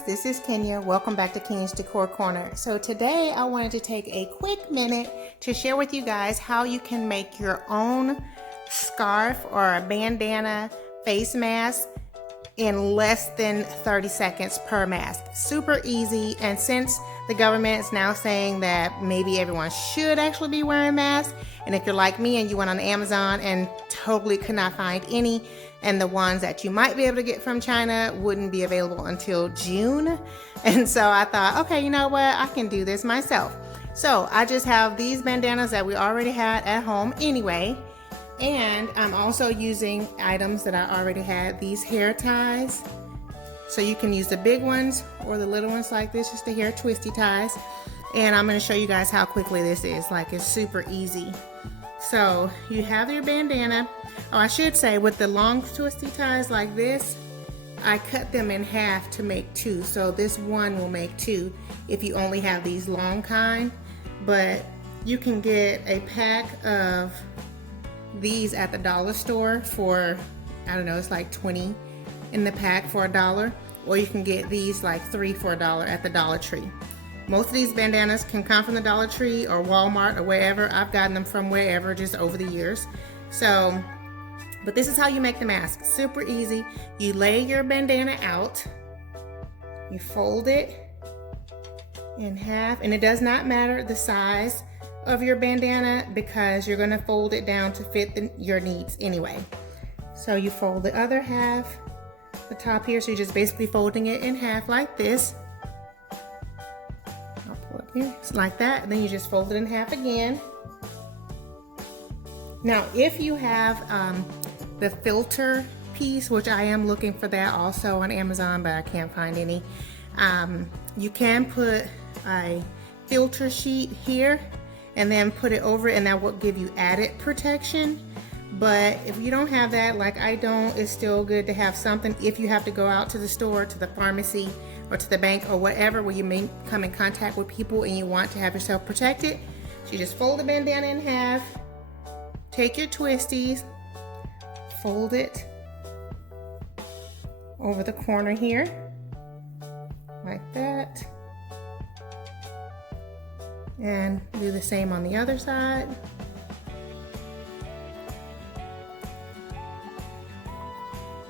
guys, this is Kenya. Welcome back to Kenya's Decor Corner. So today I wanted to take a quick minute to share with you guys how you can make your own scarf or a bandana face mask in less than 30 seconds per mask. Super easy, and since the government is now saying that maybe everyone should actually be wearing masks, and if you're like me and you went on Amazon and totally could not find any, and the ones that you might be able to get from China wouldn't be available until June, and so I thought, okay, you know what, I can do this myself. So I just have these bandanas that we already had at home anyway. And I'm also using items that I already had, these hair ties. So you can use the big ones or the little ones like this, just the hair twisty ties. And I'm gonna show you guys how quickly this is, like it's super easy. So you have your bandana. Oh, I should say with the long twisty ties like this, I cut them in half to make two. So this one will make two if you only have these long kind. But you can get a pack of these at the dollar store for, I don't know, it's like 20 in the pack for $1, or you can get these like 3 for $1 at the Dollar Tree. Most of these bandanas can come from the Dollar Tree or Walmart or wherever. I've gotten them from wherever just over the years. So, but this is how you make the mask. Super easy. You lay your bandana out, you fold it in half, and it does not matter the size of your bandana because you're going to fold it down to fit your needs anyway. So you fold the other half, the top here, so you're just basically folding it in half like this. I'll pull up here, it's like that, and then you just fold it in half again. Now if you have the filter piece, which I am looking for that also on Amazon, but I can't find any, you can put a filter sheet here and then put it over it, and that will give you added protection. But if you don't have that, like I don't, it's still good to have something if you have to go out to the store, to the pharmacy, or to the bank, or whatever, where you may come in contact with people and you want to have yourself protected. So you just fold the bandana in half, take your twisties, fold it over the corner here, like that. And do the same on the other side.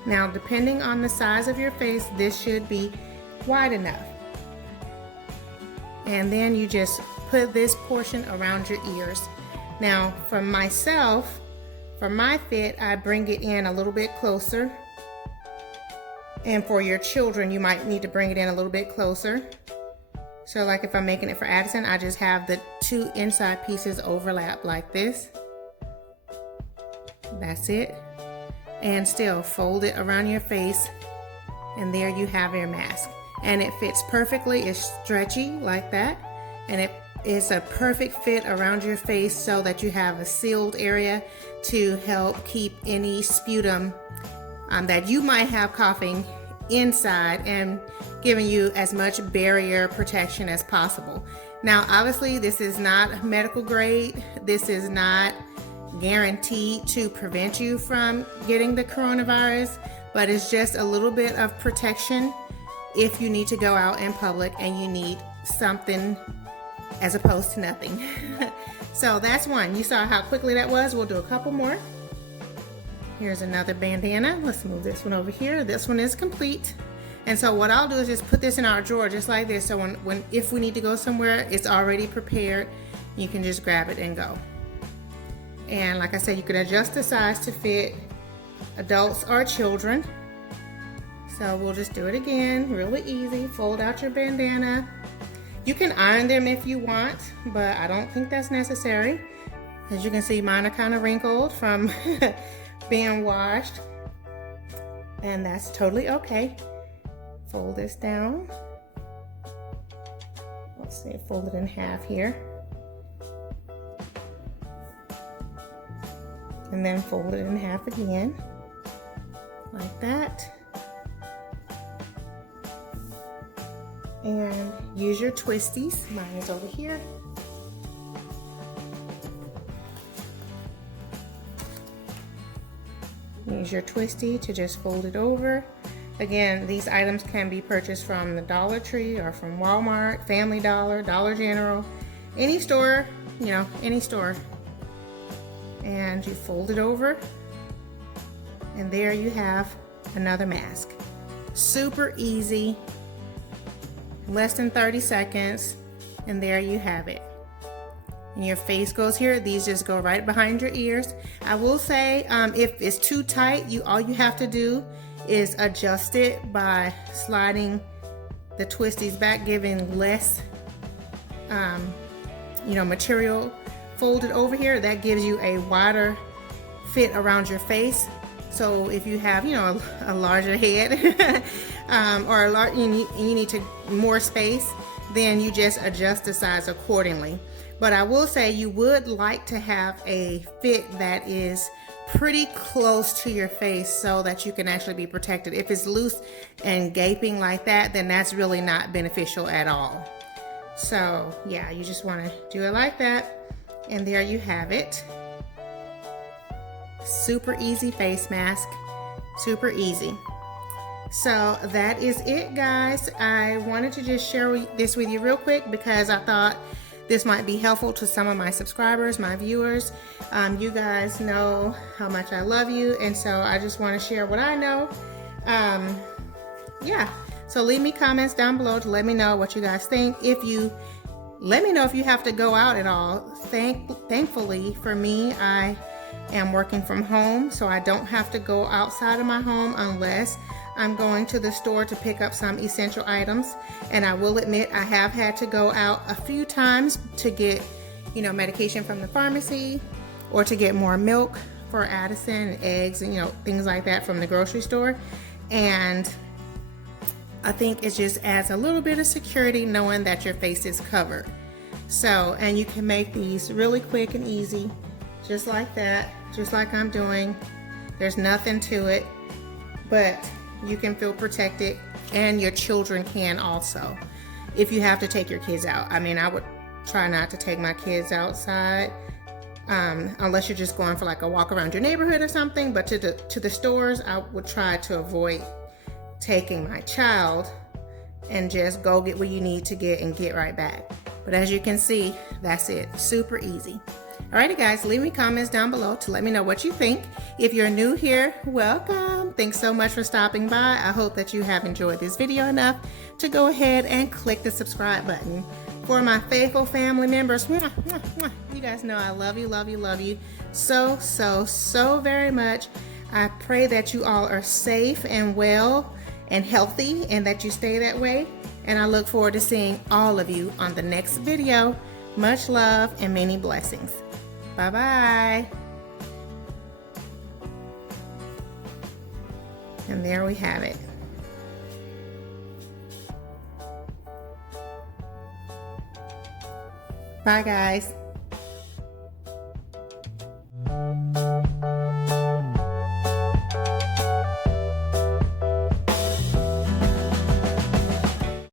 Now, depending on the size of your face, this should be wide enough. And then you just put this portion around your ears. Now, for myself, for my fit, I bring it in a little bit closer. And for your children, you might need to bring it in a little bit closer. So like if I'm making it for Addison, I just have the two inside pieces overlap like this. That's it. And still fold it around your face, and there you have your mask. And it fits perfectly, it's stretchy like that. And it is a perfect fit around your face so that you have a sealed area to help keep any sputum that you might have coughing inside, and giving you as much barrier protection as possible. Now obviously this is not medical grade, this is not guaranteed to prevent you from getting the coronavirus, but it's just a little bit of protection if you need to go out in public and you need something as opposed to nothing. So that's one. You saw how quickly that was. We'll do a couple more. Here's another bandana. Let's move this one over here. This one is complete. And so what I'll do is just put this in our drawer just like this. So if we need to go somewhere, it's already prepared. You can just grab it and go. And like I said, you can adjust the size to fit adults or children. So we'll just do it again, really easy. Fold out your bandana. You can iron them if you want, but I don't think that's necessary. As you can see, mine are kind of wrinkled from being washed, and that's totally okay. Fold this down. Let's see, fold it in half here. And then fold it in half again, like that. And use your twisties. Mine is over here. Use your twisty to just fold it over. Again, these items can be purchased from the Dollar Tree or from Walmart, Family Dollar, Dollar General, any store, you know, any store. And you fold it over, and there you have another mask. Super easy, less than 30 seconds, and there you have it. And your face goes here. These just go right behind your ears. I will say, if it's too tight, all you have to do is adjust it by sliding the twisties back, giving less material folded over here. That gives you a wider fit around your face. So if you have a larger head or you need more space, then you just adjust the size accordingly. But I will say you would like to have a fit that is pretty close to your face so that you can actually be protected. If it's loose and gaping like that, then that's really not beneficial at all. So yeah, you just want to do it like that, and there you have it. Super easy face mask, super easy. So that is it, guys. I wanted to just share this with you real quick because I thought this might be helpful to some of my subscribers, my viewers. You guys know how much I love you, and so I just want to share what I know. Yeah, so leave me comments down below to let me know what you guys think. Let me know if you have to go out at all. Thankfully for me, I am working from home, so I don't have to go outside of my home unless I'm going to the store to pick up some essential items. And I will admit I have had to go out a few times to get medication from the pharmacy, or to get more milk for Addison, and eggs, and things like that from the grocery store. And I think it just adds a little bit of security knowing that your face is covered. So, and you can make these really quick and easy, just like that, just like I'm doing. There's nothing to it, but you can feel protected, and your children can also, if you have to take your kids out. I mean, I would try not to take my kids outside unless you're just going for like a walk around your neighborhood or something. But to the stores, I would try to avoid taking my child, and just go get what you need to get and get right back. But as you can see, that's it. Super easy. Alrighty guys, leave me comments down below to let me know what you think. If you're new here, welcome. Thanks so much for stopping by. I hope that you have enjoyed this video enough to go ahead and click the subscribe button. For my faithful family members, you guys know I love you so very much. I pray that you all are safe and well and healthy, and that you stay that way. And I look forward to seeing all of you on the next video. Much love and many blessings. Bye-bye. And there we have it. Bye, guys.